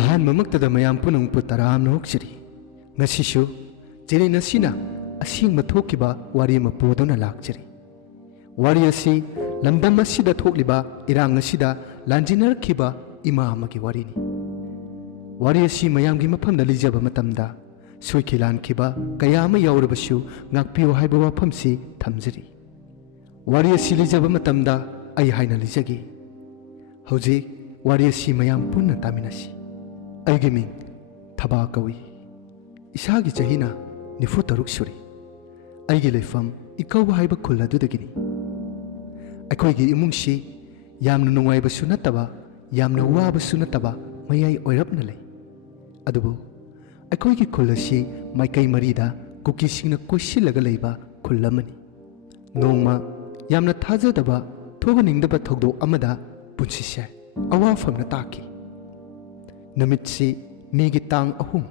ꯑꯍꯥꯟꯕꯃꯛꯇꯗ ꯃꯌꯥꯝ ꯄꯨꯝꯅꯃꯛꯄꯨ ꯇꯔꯥꯝꯅ ꯑꯣꯛꯆꯔꯤ꯫ ꯉꯁꯤꯁꯨ ꯆꯦꯅꯦꯜ ꯑꯁꯤꯅ ꯑꯁꯦꯡꯕ ꯊꯣꯛꯈꯤꯕ ꯋꯥꯔꯤ ꯑꯃ ꯄꯨꯗꯨꯅ ꯂꯥꯛꯆꯔꯤ꯫ ꯋꯥꯔꯤ ꯑꯁꯤ ꯂꯝꯗꯝ ꯑꯁꯤꯗ ꯊꯣꯛꯂꯤꯕ ꯏꯔꯥꯡ ꯑꯁꯤꯗ ꯂꯥꯟꯖꯤꯟꯅꯔꯛꯈꯤꯕ ꯏꯃꯥ ꯑꯃꯒꯤ ꯋꯥꯔꯤꯅꯤ꯫ ꯋꯥꯔꯤ ꯑꯁꯤ ꯃꯌꯥꯝꯒꯤ ꯃꯐꯝꯗ ꯂꯤꯖꯕ ꯃꯇꯝꯗ ꯁꯣꯏꯈꯤ ꯂꯥꯟꯈꯤꯕ ꯀꯌꯥ ꯑꯃ ꯌꯥꯎꯔꯕꯁꯨ ꯉꯥꯛꯄꯤꯌꯨ ꯍꯥꯏꯕ ꯋꯥꯐꯝꯁꯤ ꯊꯝꯖꯔꯤ꯫ ꯋꯥꯔꯤ ꯑꯁꯤ ꯂꯤꯖꯕ ꯃꯇꯝꯗ ꯑꯩ ꯍꯥꯏꯅ ꯂꯤꯖꯒꯦ꯫ ꯍꯧꯖꯤꯛ ꯋꯥꯔꯤ ꯑꯁꯤ ꯃꯌꯥꯝ ꯄꯨꯟꯅ ꯇꯥꯃꯤꯟꯅꯁꯤ꯫ ꯑꯩꯒꯤ ꯃꯤꯡ ꯊꯕꯥ ꯀꯧꯏ꯫ ꯏꯁꯥꯒꯤ ꯆꯍꯤꯅ 94 ꯁꯨꯔꯤ꯫ ꯑꯩꯒꯤ ꯂꯩꯐꯝ ꯏꯀꯧ ꯍꯥꯏꯕ ꯈꯨꯜ ꯑꯗꯨꯗꯒꯤꯅꯤ꯫ ꯑꯩꯈꯣꯏꯒꯤ ꯏꯃꯨꯡꯁꯤ ꯌꯥꯝꯅ ꯅꯨꯡꯉꯥꯏꯕꯁꯨ ꯅꯠꯇꯕ ꯌꯥꯝꯅ ꯋꯥꯕꯁꯨ ꯅꯠꯇꯕ ꯃꯌꯥꯏ ꯑꯣꯏꯔꯞꯅ ꯂꯩ꯫ ꯑꯗꯨꯕꯨ ꯑꯩꯈꯣꯏꯒꯤ ꯈꯨꯜ ꯑꯁꯤ ꯃꯥꯏꯀꯩ ꯃꯔꯤꯗ ꯀꯨꯀꯤꯁꯤꯡꯅ ꯀꯣꯏꯁꯤꯜꯂꯒ ꯂꯩꯕ ꯈꯨꯜ ꯑꯃꯅꯤ꯫ ꯅꯣꯡꯃ ꯌꯥꯝꯅ ꯊꯥꯖꯗꯕ ꯊꯣꯛꯍꯟꯅꯤꯡꯗꯕ ꯊꯧꯗꯣꯛ ꯑꯃꯗ ꯄꯨꯟꯁꯤꯁꯦ ꯑꯋꯥꯐꯝꯅ ꯇꯥꯈꯤ꯫ ꯅꯨꯃꯤꯠꯁꯤ ꯃꯦꯒꯤ ꯇꯥꯡ 3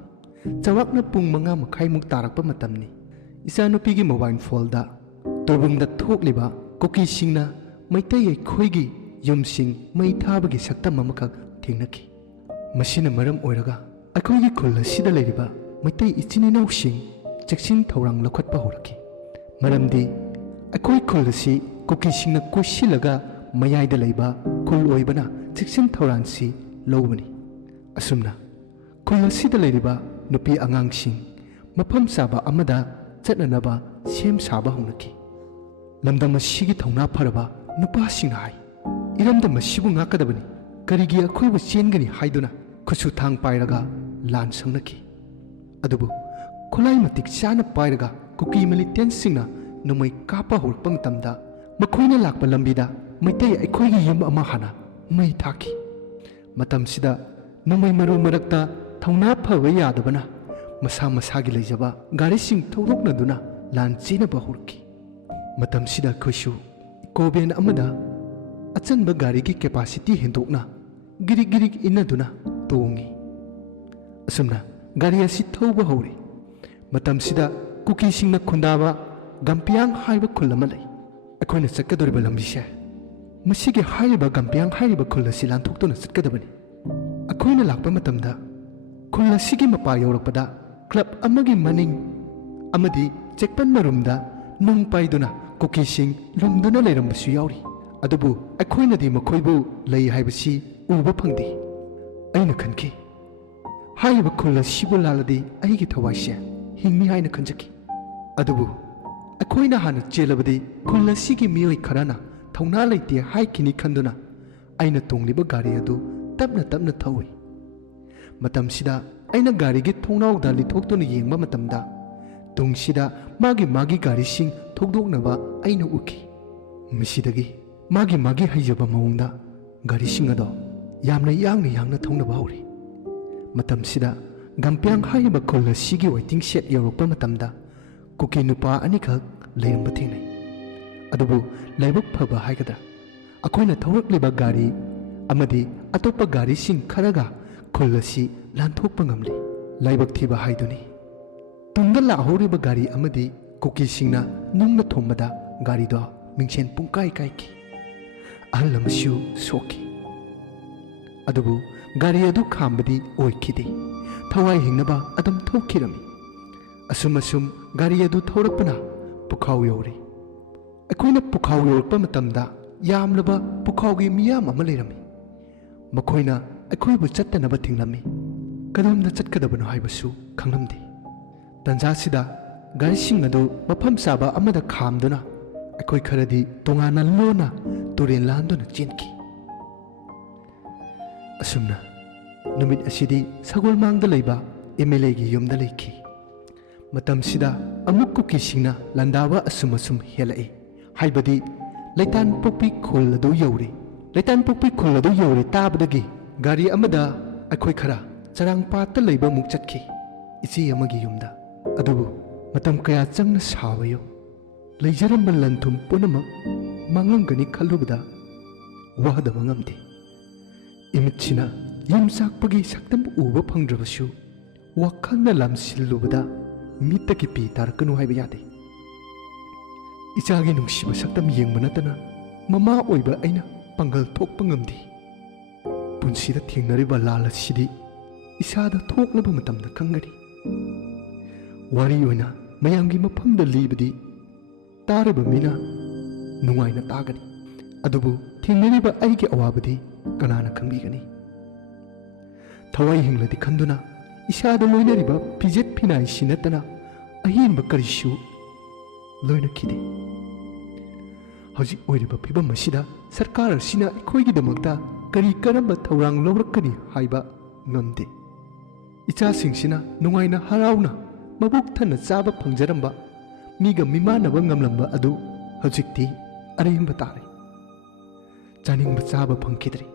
ꯆꯥꯎꯔꯥꯛꯅ ꯄꯨꯡ 5:30 ꯇꯥꯔꯛꯄ ꯃꯇꯝꯅꯤ꯫ ꯏꯆꯥꯅꯨꯄꯤꯒꯤ ꯃꯣꯕꯥꯏꯜ ꯐꯣꯟꯗ ꯇꯣꯔꯕꯨꯡꯗ ꯊꯣꯛꯂꯤꯕ ꯀꯨꯀꯤꯁꯤꯡꯅ ꯃꯩꯇꯩ ꯑꯩꯈꯣꯏꯒꯤ ꯌꯨꯝꯁꯤꯡ ꯃꯩ ꯊꯥꯕꯒꯤ ꯁꯛꯇꯝ ꯑꯃꯈꯛ ꯊꯦꯡꯅꯈꯤ꯫ ꯃꯁꯤꯅ ꯃꯔꯝ ꯑꯣꯏꯔꯒ ꯑꯩꯈꯣꯏꯒꯤ ꯈꯨꯜ ꯑꯁꯤꯗ ꯂꯩꯔꯤꯕ ꯃꯩꯇꯩ ꯏꯆꯤꯟ ꯏꯅꯥꯎꯁꯤꯡ ꯆꯦꯛꯁꯤꯟ ꯊꯧꯔꯥꯡ ꯂꯧꯈꯠꯄ ꯍꯧꯔꯛꯈꯤ꯫ ꯃꯔꯝꯗꯤ ꯑꯩꯈꯣꯏ ꯈꯨꯜ ꯑꯁꯤ ꯀꯨꯀꯤꯁꯤꯡꯅ ꯀꯣꯏꯁꯤꯜꯂꯒ ꯃꯌꯥꯏꯗ ꯂꯩꯕ ꯈꯨꯜ ꯑꯣꯏꯕꯅ ꯆꯦꯛꯁꯤꯟ ꯊꯧꯔꯥꯡꯁꯤ ꯂꯧꯕꯅꯤ꯫ ꯑꯁꯨꯝꯅ ꯈꯨꯜ ꯑꯁꯤꯗ ꯂꯩꯔꯤꯕ ꯅꯨꯄꯤ ꯑꯉꯥꯡꯁꯤꯡ ꯃꯐꯝ ꯆꯥꯕ ꯑꯃꯗ ꯆꯠꯅꯅꯕ ꯁꯦꯝ ꯁꯥꯕ ꯍꯧꯅꯈꯤ꯫ ꯂꯝꯗꯝ ꯑꯁꯤꯒꯤ ꯊꯧꯅꯥ ꯐꯔꯕ ꯅꯨꯄꯥꯁꯤꯡꯅ ꯍꯥꯏ, ꯏꯔꯝꯗꯝ ꯑꯁꯤꯕꯨ ꯉꯥꯛꯀꯗꯕꯅꯤ, ꯀꯔꯤꯒꯤ ꯑꯩꯈꯣꯏꯕꯨ ꯆꯦꯟꯒꯅꯤ ꯍꯥꯏꯗꯨꯅ ꯈꯨꯠꯁꯨ ꯊꯥꯡ ꯄꯥꯏꯔꯒ ꯂꯥꯟ ꯁꯪꯅꯈꯤ꯫ ꯑꯗꯨꯕꯨ ꯈꯨꯠꯂꯥꯏ ꯃꯇꯤꯛ ꯆꯥꯅ ꯄꯥꯏꯔꯒ ꯀꯨꯀꯤ ꯃꯤꯂꯤꯇꯦꯟꯁꯤꯡꯅ ꯅꯣꯡꯃꯩ ꯀꯥꯞꯄ ꯍꯧꯔꯛꯄ ꯃꯇꯝꯗ ꯃꯈꯣꯏꯅ ꯂꯥꯛꯄ ꯂꯝꯕꯤꯗ ꯃꯩꯇꯩ ꯑꯩꯈꯣꯏꯒꯤ ꯌꯨꯝ ꯑꯃ ꯍꯥꯟꯅ ꯃꯩ ꯊꯥꯈꯤ꯫ ꯃꯇꯝꯁꯤꯗ ꯅꯣꯡꯃꯩ ꯃꯔꯨ ꯃꯔꯛꯇ ꯊꯧꯅꯥ ꯐꯕ ꯌꯥꯗꯕꯅ ꯃꯁꯥ ꯃꯁꯥꯒꯤ ꯂꯩꯖꯕ ꯒꯥꯔꯤꯁꯤꯡ ꯊꯧꯗꯣꯛꯅꯗꯨꯅ ꯂꯥꯟ ꯆꯦꯟꯅꯕ ꯍꯧꯔꯛꯈꯤ꯫ ꯃꯇꯝꯁꯤꯗ ꯑꯩꯈꯣꯏꯁꯨ ꯏꯀꯣꯚꯦꯟ ꯑꯃꯗ ꯑꯆꯟꯕ ꯒꯥꯔꯤꯒꯤ ꯀꯦꯄꯥꯁꯤꯇꯤ ꯍꯦꯟꯗꯣꯛꯅ ꯒꯤꯔꯤꯛ ꯒꯤꯔꯤꯛ ꯏꯟꯅꯗꯨꯅ ꯇꯣꯡꯉꯤ꯫ ꯑꯁꯨꯝꯅ ꯒꯥꯔꯤ ꯑꯁꯤ ꯊꯧꯕ ꯍꯧꯔꯤ꯫ ꯃꯇꯝꯁꯤꯗ ꯀꯨꯀꯤꯁꯤꯡꯅ ꯈꯨꯟꯗꯥꯕ ꯒꯝꯄꯤꯌꯥꯡ ꯍꯥꯏꯕ ꯈꯨꯜ ꯑꯃ ꯂꯩ꯫ ꯑꯩꯈꯣꯏꯅ ꯆꯠꯀꯗꯧꯔꯤꯕ ꯂꯝꯕꯤꯁꯦ ꯃꯁꯤꯒꯤ ꯍꯥꯏꯔꯤꯕ ꯒꯝꯄꯤꯌꯥꯡ ꯍꯥꯏꯔꯤꯕ ꯈꯨꯜ ꯑꯁꯤ ꯂꯥꯟꯊꯣꯛꯇꯨꯅ ꯆꯠꯀꯗꯕꯅꯤ꯫ ꯑꯩꯈꯣꯏꯅ ꯂꯥꯛꯄ ꯃꯇꯝꯗ ꯈꯨꯜ ꯑꯁꯤꯒꯤ ꯃꯄꯥ ꯌꯧꯔꯛꯄꯗ ꯀ꯭ꯂꯕ ꯑꯃꯒꯤ ꯃꯅꯤꯡ ꯑꯃꯗꯤ ꯆꯦꯛꯄꯟ ꯃꯔꯨꯝꯗ ꯅꯨꯡ ꯄꯥꯏꯗꯨꯅ ꯀꯨꯀꯤꯁꯤꯡ ꯂꯨꯝꯗꯨꯅ ꯂꯩꯔꯝꯕꯁꯨ ꯌꯥꯎꯔꯤ꯫ ꯑꯗꯨꯕꯨ ꯑꯩꯈꯣꯏꯅꯗꯤ ꯃꯈꯣꯏꯕꯨ ꯂꯩ ꯍꯥꯏꯕꯁꯤ ꯎꯕ ꯐꯪꯗꯦ꯫ ꯑꯩꯅ ꯈꯟꯈꯤ, ꯍꯥꯏꯔꯤꯕ ꯈꯨꯜ ꯑꯁꯤꯕꯨ ꯂꯥꯜꯂꯗꯤ ꯑꯩꯒꯤ ꯊꯋꯥꯏꯁꯦ ꯍꯤꯡꯃꯤ ꯍꯥꯏꯅ ꯈꯟꯖꯈꯤ꯫ ꯑꯗꯨꯕꯨ ꯑꯩꯈꯣꯏꯅ ꯍꯥꯟꯅ ꯆꯦꯜꯂꯕꯗꯤ ꯈꯨꯜ ꯑꯁꯤꯒꯤ ꯃꯤꯑꯣꯏ ꯈꯔꯅ ꯊꯧꯅꯥ ꯂꯩꯇꯦ ꯍꯥꯏꯈꯤꯅꯤ ꯈꯟꯗꯨꯅ ꯑꯩꯅ ꯇꯣꯡꯂꯤꯕ ꯒꯥꯔꯤ ꯑꯗꯨ ꯇꯞꯅ ꯇꯞꯅ ꯊꯧꯏ꯫ ꯃꯇꯝꯁꯤꯗ ꯑꯩꯅ ꯒꯥꯔꯤꯒꯤ ꯊꯣꯡꯅꯥꯎꯗ ꯂꯤꯊꯣꯛꯇꯨꯅ ꯌꯦꯡꯕ ꯃꯇꯝꯗ ꯇꯨꯡꯁꯤꯗ ꯃꯥꯒꯤ ꯒꯥꯔꯤꯁꯤꯡ ꯊꯧꯗꯣꯛꯅꯕ ꯑꯩꯅ ꯎꯈꯤ꯫ ꯃꯁꯤꯗꯒꯤ ꯃꯥꯒꯤ ꯍꯩꯖꯕ ꯃꯑꯣꯡꯗ ꯒꯥꯔꯤꯁꯤꯡ ꯑꯗꯣ ꯌꯥꯝꯅ ꯌꯥꯡꯅ ꯊꯧꯅꯕ ꯍꯧꯔꯤ꯫ ꯃꯇꯝꯁꯤꯗ ꯒꯝꯄꯤꯌꯥꯡ ꯍꯥꯏꯔꯤꯕ ꯈꯨꯜ ꯑꯁꯤꯒꯤ ꯋꯦꯇꯤꯡ ꯁꯦꯠ ꯌꯧꯔꯛꯄ ꯃꯇꯝꯗ ꯀꯨꯀꯤ ꯅꯨꯄꯥ ꯑꯅꯤꯈꯛ ꯂꯩꯔꯝꯕ ꯊꯦꯡꯅꯩ꯫ ꯑꯗꯨꯕꯨ ꯂꯥꯏꯕꯛ ꯐꯕ ꯍꯥꯏꯒꯗ꯭ꯔꯥ, ꯑꯩꯈꯣꯏꯅ ꯊꯧꯔꯛꯂꯤꯕ ꯒꯥꯔꯤ ꯑꯃꯗꯤ ꯑꯇꯣꯞꯄ ꯒꯥꯔꯤꯁꯤꯡ ꯈꯔꯒ ꯈꯨꯜ ꯑꯁꯤ ꯂꯥꯟꯊꯣꯛꯄ ꯉꯝꯂꯤ꯫ ꯂꯥꯏꯕꯛ ꯊꯤꯕ ꯍꯥꯏꯗꯨꯅꯤ꯫ ꯇꯨꯡꯗ ꯂꯥꯛꯍꯧꯔꯤꯕ ꯒꯥꯔꯤ ꯑꯃꯗꯤ ꯀꯨꯀꯤꯁꯤꯡꯅ ꯅꯨꯡꯅ ꯊꯣꯝꯕꯗ ꯒꯥꯔꯤꯗꯣ ꯃꯤꯡꯁꯦꯟ ꯄꯨꯡꯀꯥꯏ ꯀꯥꯏꯈꯤ꯫ ꯑꯍꯜ ꯑꯃꯁꯨ ꯁꯣꯛꯈꯤ꯫ ꯑꯗꯨꯕꯨ ꯒꯥꯔꯤ ꯑꯗꯨ ꯈꯥꯝꯕꯗꯤ ꯑꯣꯏꯈꯤꯗꯦ꯫ ꯊꯋꯥꯏ ꯍꯤꯡꯅꯕ ꯑꯗꯨꯝ ꯊꯧꯈꯤꯔꯝꯃꯤ꯫ ꯑꯁꯨꯝ ꯒꯥꯔꯤ ꯑꯗꯨ ꯊꯧꯔꯛꯄꯅ ꯄꯨꯈꯥꯎ ꯌꯧꯔꯤ꯫ ꯑꯩꯈꯣꯏꯅ ꯄꯨꯈꯥꯎ ꯌꯧꯔꯛꯄ ꯃꯇꯝꯗ ꯌꯥꯝꯂꯕ ꯄꯨꯈꯥꯎꯒꯤ ꯃꯤꯌꯥꯝ ꯑꯃ ꯂꯩꯔꯝꯃꯤ꯫ ꯃꯈꯣꯏꯅ ꯑꯩꯈꯣꯏꯕꯨ ꯆꯠꯇꯅꯕ ꯊꯤꯡꯂꯝꯃꯤ꯫ ꯀꯗꯣꯝꯗ ꯆꯠꯀꯗꯕꯅꯣ ꯍꯥꯏꯕꯁꯨ ꯈꯪꯂꯝꯗꯦ꯫ ꯇꯟꯖꯥꯁꯤꯗ ꯒꯥꯔꯤꯁꯤꯡ ꯑꯗꯨ ꯃꯐꯝ ꯆꯥꯕ ꯑꯃꯗ ꯈꯥꯝꯗꯨꯅ ꯑꯩꯈꯣꯏ ꯈꯔꯗꯤ ꯇꯣꯉꯥꯟꯅ ꯂꯣꯟꯅ ꯇꯨꯔꯦꯟ ꯂꯥꯟꯗꯨꯅ ꯆꯦꯟꯈꯤ꯫ ꯑꯁꯨꯝꯅ ꯅꯨꯃꯤꯠ ꯑꯁꯤꯗꯤ ꯁꯒꯣꯜꯃꯥꯡꯗ ꯂꯩꯕ MLAꯒꯤ ꯌꯨꯝꯗ ꯂꯩꯈꯤ꯫ ꯃꯇꯝꯁꯤꯗ ꯑꯃꯨꯛ ꯀꯨꯀꯤꯁꯤꯡꯅ ꯂꯥꯟꯗꯥꯕ ꯑꯁꯨꯝ ꯍꯦꯜꯂꯛꯏ꯫ ꯍꯥꯏꯕꯗꯤ ꯂꯩꯇꯥꯟꯄꯣꯛꯄꯤ ꯈꯨꯜ ꯑꯗꯨ ꯌꯧꯔꯤ꯫ ꯂꯩꯇꯥꯟꯄꯣꯛꯄꯤ ꯈꯨꯜ ꯑꯗꯨ ꯌꯧꯔꯤ ꯇꯥꯕꯗꯒꯤ ꯒꯥꯔꯤ ꯑꯃꯗ ꯑꯩꯈꯣꯏ ꯈꯔ ꯆꯔꯥꯡꯄꯥꯠꯇ ꯂꯩꯕ ꯑꯃꯨꯛ ꯆꯠꯈꯤ, ꯏꯆꯦ ꯑꯃꯒꯤ ꯌꯨꯝꯗ꯫ ꯑꯗꯨꯕꯨ ꯃꯇꯝ ꯀꯌꯥ ꯆꯪꯅ ꯁꯥꯕꯌꯨ ꯂꯩꯖꯔꯝꯕ ꯂꯟ ꯊꯨꯝ ꯄꯨꯝꯅꯃꯛ ꯃꯥꯡꯂꯝꯒꯅꯤ ꯈꯜꯂꯨꯕꯗ ꯋꯥꯗꯕ ꯉꯝꯗꯦ꯫ ꯏꯃꯤꯠꯁꯤꯅ ꯌꯨꯝ ꯆꯥꯛꯄꯒꯤ ꯁꯛꯇꯝ ꯎꯕ ꯐꯪꯗ꯭ꯔꯕꯁꯨ ꯋꯥꯈꯜꯅ ꯂꯥꯝꯁꯤꯜꯂꯨꯕꯗ ꯃꯤꯠꯇꯒꯤ ꯄꯤ ꯇꯥꯔꯛꯀꯅꯨ ꯍꯥꯏꯕ ꯌꯥꯗꯦ꯫ ꯏꯆꯥꯒꯤ ꯅꯨꯡꯁꯤꯕ ꯁꯛꯇꯝ ꯌꯦꯡꯕ ꯅꯠꯇꯅ ꯃꯃꯥ ꯑꯣꯏꯕ ꯑꯩꯅ ꯄꯥꯡꯒꯜ ꯊꯣꯛꯄ ꯉꯝꯗꯦ꯫ ꯄꯨꯟꯁꯤꯗ ꯊꯦꯡꯅꯔꯤꯕ ꯂꯥꯜ ꯑꯁꯤꯗꯤ ꯏꯁꯥꯗ ꯊꯣꯛꯂꯕ ꯃꯇꯝꯗ ꯈꯪꯒꯅꯤ꯫ ꯋꯥꯔꯤ ꯑꯣꯏꯅ ꯃꯌꯥꯝꯒꯤ ꯃꯐꯝꯗ ꯂꯤꯕꯗꯤ ꯇꯥꯔꯤꯕ ꯃꯤꯅ ꯅꯨꯡꯉꯥꯏꯅ ꯇꯥꯒꯅꯤ, ꯑꯗꯨꯕꯨ ꯊꯦꯡꯅꯔꯤꯕ ꯑꯩꯒꯤ ꯑꯋꯥꯕꯗꯤ ꯀꯅꯥꯅ ꯈꯪꯕꯤꯒꯅꯤ? ꯊꯋꯥꯏ ꯍꯤꯡꯂꯗꯤ ꯈꯟꯗꯨꯅ ꯏꯁꯥꯗ ꯂꯣꯏꯅꯔꯤꯕ ꯐꯤꯖꯦꯠ ꯐꯤꯅꯥꯏꯁꯤ ꯅꯠꯇꯅ ꯑꯍꯦꯟꯕ ꯀꯔꯤꯁꯨ ꯂꯣꯏꯅꯈꯤꯗꯦ꯫ ꯍꯧꯖꯤꯛ ꯑꯣꯏꯔꯤꯕ ꯐꯤꯕꯝ ꯑꯁꯤꯗ ꯁꯔꯀꯥꯔ ꯑꯁꯤꯅ ꯑꯩꯈꯣꯏꯒꯤꯗꯃꯛꯇ ꯀꯔꯤ ꯀꯔꯝꯕ ꯊꯧꯔꯥꯡ ꯂꯧꯔꯛꯀꯅꯤ ꯍꯥꯏꯕ ꯉꯝꯗꯦ꯫ ꯏꯆꯥꯁꯤꯡꯁꯤꯅ ꯅꯨꯡꯉꯥꯏꯅ ꯍꯔꯥꯎꯅ ꯃꯕꯨꯛ ꯊꯟꯅ ꯆꯥꯕ ꯐꯪꯖꯔꯝꯕ, ꯃꯤꯒ ꯃꯤꯃꯥꯟꯅꯕ ꯉꯝꯂꯝꯕ ꯑꯗꯨ ꯍꯧꯖꯤꯛꯇꯤ ꯑꯔꯦꯝꯕ ꯇꯥꯔꯦ꯫ ꯆꯥꯅꯤꯡꯕ ꯆꯥꯕ ꯐꯪꯈꯤꯗ꯭ꯔꯦ,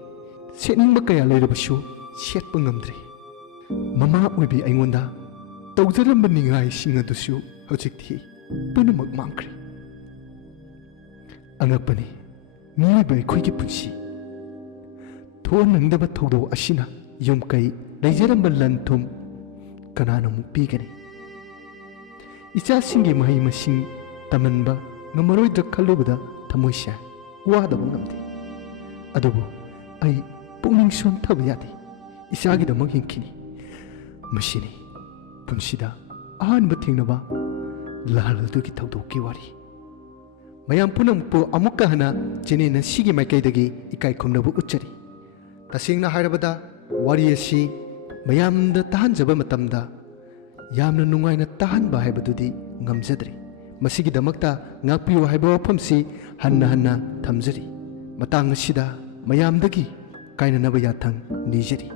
ꯁꯦꯠꯅꯤꯡꯕ ꯀꯌꯥ ꯂꯩꯔꯕꯁꯨ ꯁꯦꯠꯄ ꯉꯝꯗ꯭ꯔꯦ꯫ ꯃꯃꯥ ꯑꯣꯏꯕꯤ ꯑꯩꯉꯣꯟꯗ ꯇꯧꯖꯔꯝꯕ ꯅꯤꯡꯉꯥꯏꯁꯤꯡ ꯑꯗꯨꯁꯨ ꯍꯧꯖꯤꯛꯇꯤ ꯄꯨꯝꯅꯃꯛ ꯃꯥꯡꯈ꯭ꯔꯦ꯫ ꯑꯉꯛꯄꯅꯤ ꯃꯤꯑꯣꯏꯕ ꯑꯩꯈꯣꯏꯒꯤ ꯄꯨꯟꯁꯤ꯫ ꯊꯣꯛꯍꯟꯅꯤꯡꯗꯕ ꯊꯧꯗꯣꯛ ꯑꯁꯤꯅ ꯌꯨꯝꯀꯩ ꯂꯩꯖꯔꯝꯕ ꯂꯟ ꯊꯨꯝ ꯀꯅꯥꯅ ꯑꯃꯨꯛ ꯄꯤꯒꯅꯤ? ꯏꯆꯥꯁꯤꯡꯒꯤ ꯃꯍꯩ ꯃꯁꯤꯡ ꯇꯝꯍꯟꯕ ꯉꯝꯃꯔꯣꯏꯗ꯭ꯔꯥ ꯈꯜꯂꯨꯕꯗ ꯊꯃꯣꯏꯁꯦ ꯋꯥꯗꯕ ꯉꯝꯗꯦ꯫ ꯑꯗꯨꯕꯨ ꯑꯩ ꯄꯨꯛꯅꯤꯡ ꯁꯣꯟꯊꯕ ꯌꯥꯗꯦ꯫ ꯏꯆꯥꯒꯤꯗꯃꯛ ꯍꯤꯡꯈꯤꯅꯤ꯫ ꯃꯁꯤꯅꯤ ꯄꯨꯟꯁꯤꯗ ꯑꯍꯥꯟꯕ ꯊꯦꯡꯅꯕ ꯂꯥꯜ ꯑꯗꯨꯒꯤ ꯊꯧꯗꯣꯛꯀꯤ ꯋꯥꯔꯤ꯫ ꯃꯌꯥꯝ ꯄꯨꯝꯅꯃꯛꯄꯨ ꯑꯃꯨꯛꯀ ꯍꯟꯅ ꯆꯦꯅꯦꯜ ꯑꯁꯤꯒꯤ ꯃꯥꯏꯀꯩꯗꯒꯤ ꯏꯀꯥꯏ ꯈꯨꯝꯅꯕ ꯎꯠꯆꯔꯤ꯫ ꯇꯁꯦꯡꯅ ꯍꯥꯏꯔꯕꯗ ꯋꯥꯔꯤ ꯑꯁꯤ ꯃꯌꯥꯝꯗ ꯇꯥꯍꯟꯖꯕ ꯃꯇꯝꯗ ꯌꯥꯝꯅ ꯅꯨꯡꯉꯥꯏꯅ ꯇꯥꯍꯟꯕ ꯍꯥꯏꯕꯗꯨꯗꯤ ꯉꯝꯖꯗ꯭ꯔꯤ꯫ ꯃꯁꯤꯒꯤꯗꯃꯛꯇ ꯉꯥꯛꯄꯤꯌꯨ ꯍꯥꯏꯕ ꯋꯥꯐꯝꯁꯤ ꯍꯟꯅ ꯍꯟꯅ ꯊꯝꯖꯔꯤ꯫ ꯃꯇꯥꯡ ꯑꯁꯤꯗ ꯃꯌꯥꯝꯗꯒꯤ ꯀꯥꯏꯅꯅꯕ ꯌꯥꯊꯪ ꯅꯤꯖꯔꯤ꯫